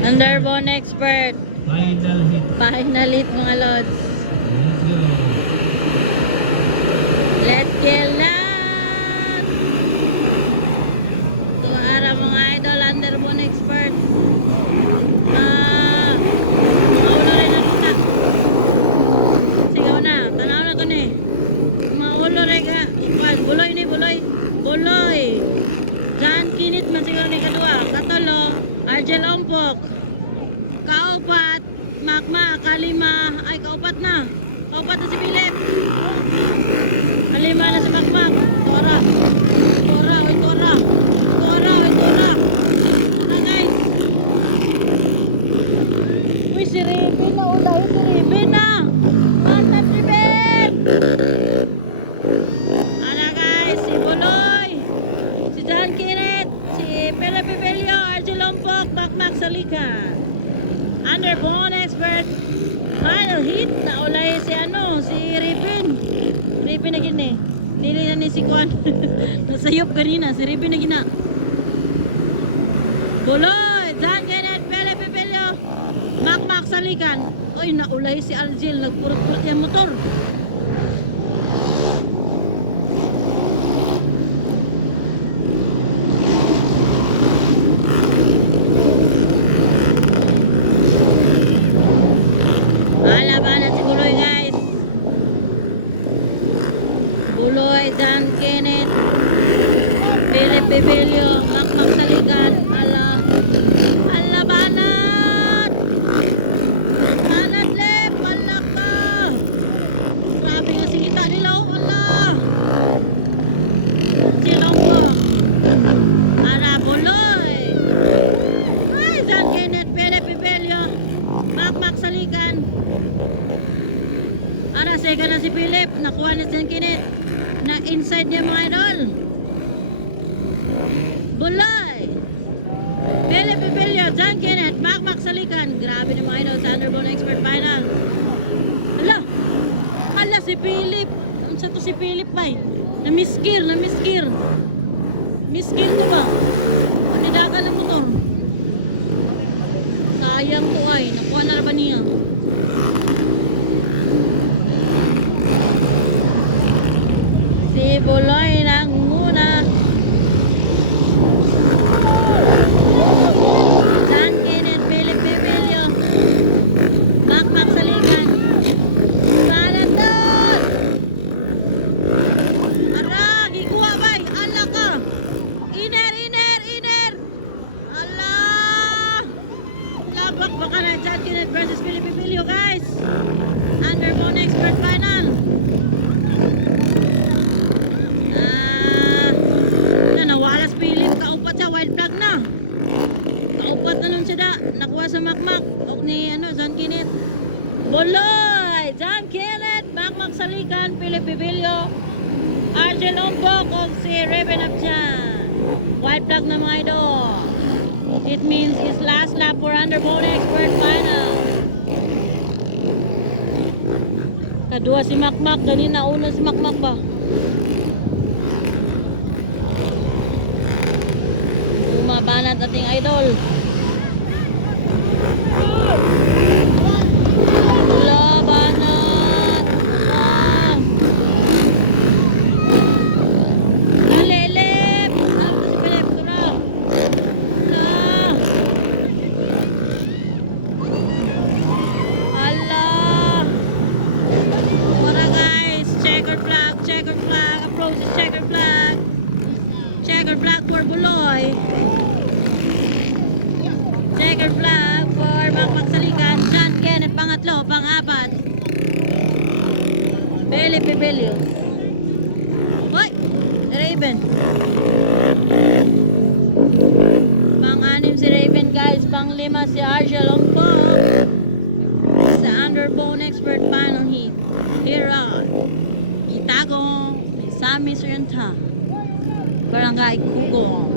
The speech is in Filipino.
Underbone expert. Final hit. Final hit mga lods. Let's go. Let's kill that! Ito araw mga idol, underbone expert. Maulo rin na na. Sigaw na, tanaw na ko ni. Maulo rin ka. Buloy ni, buloy. Buloy. John Kinit man sigaw ni kadua. Katolo, Argel Ompok. Kaupat, Makma, kalima. Ay, kaupat na. Kaupat na si Philip. Kalima na si Makmak. Tora. Tora, oy Tora. Tora, oy Tora. Tora guys. Uy, si Ribin na ulay. Si Ribin na. Mantap Ribin. Ano guys, si Buloy. Si John Kinet. Si Philip Pibelio. Archie Lompok. Makmak Salika. Underbone expert. Final hit na ulay si si Ribin. Ribin na gini. Dili na ni si Kwan. Nasayop kanina si Ribin na gina. Buloy, John Kenneth, Pele Pepelio. Makmak Salikan. Oy, naulay si Argel, nagpurot-purot yung motor. Labanan si Buloy guys. Buloy, John Kenneth, Philip Pepelio, Makmak Salikan. Labanan! Labanan lep! Wala ka! Grabe nga singita nila. Wala! Silong ko. Ara Buloy! Ay, John Kenneth, Philip Pepelio, Makmak Salikan. Ara, sega na si Philip. Nakuha na si Kenneth. Na inside niya mga idol. Buloy! Philip Pepelio, John Kenneth, Makmak Salikan. Grabe na mga idol sa Underbone Expert Final. Hala! Hala si Philip. Ano sa to si Philip ba eh? Namiskir. Miskir to ba? Panidagan ng motor. Sayang to ay. Nakuha na ba niya? Si Buloy lang muna. John Kenneth, Philip Pepelio, Makmak Salikan. Balat doon! Ara, gikuha ba? Ala ka! Iner! Ala! Labak baka na John Kenneth versus Philip Pepelio guys! Underbone Expert Final! Nawalas Philip, kaupat siya, wild flag na. Kaupat na nun siya da. Nakuha sa Makmak. O ni John Kenneth. Buloy! John Kenneth, Makmak Salikan, Philip Pepelio, Argel Ompok, o si Reben Abjan. Wild flag na mga idol. It means his last lap for Underbone Expert Final. Kadua si Makmak. Kanina una si Makmak ba? Banat ating idol. Labanat. Nalilip. Ano si Philip? Tura. Allah. Wala guys. Checkered flag. Approach is checkered flag. Checkered flag for Buloy. Checkered flag for Makmak Salikan. John Kenneth, pangatlo, pang-apat. Philip Pepelio. Hoy! Raven. Pang-anim si Raven guys. Pang-lima si Argel Ompok. Sa Underbone Expert Final Heat. Here on Itago, Sami Suyanta, Barangay Kugong.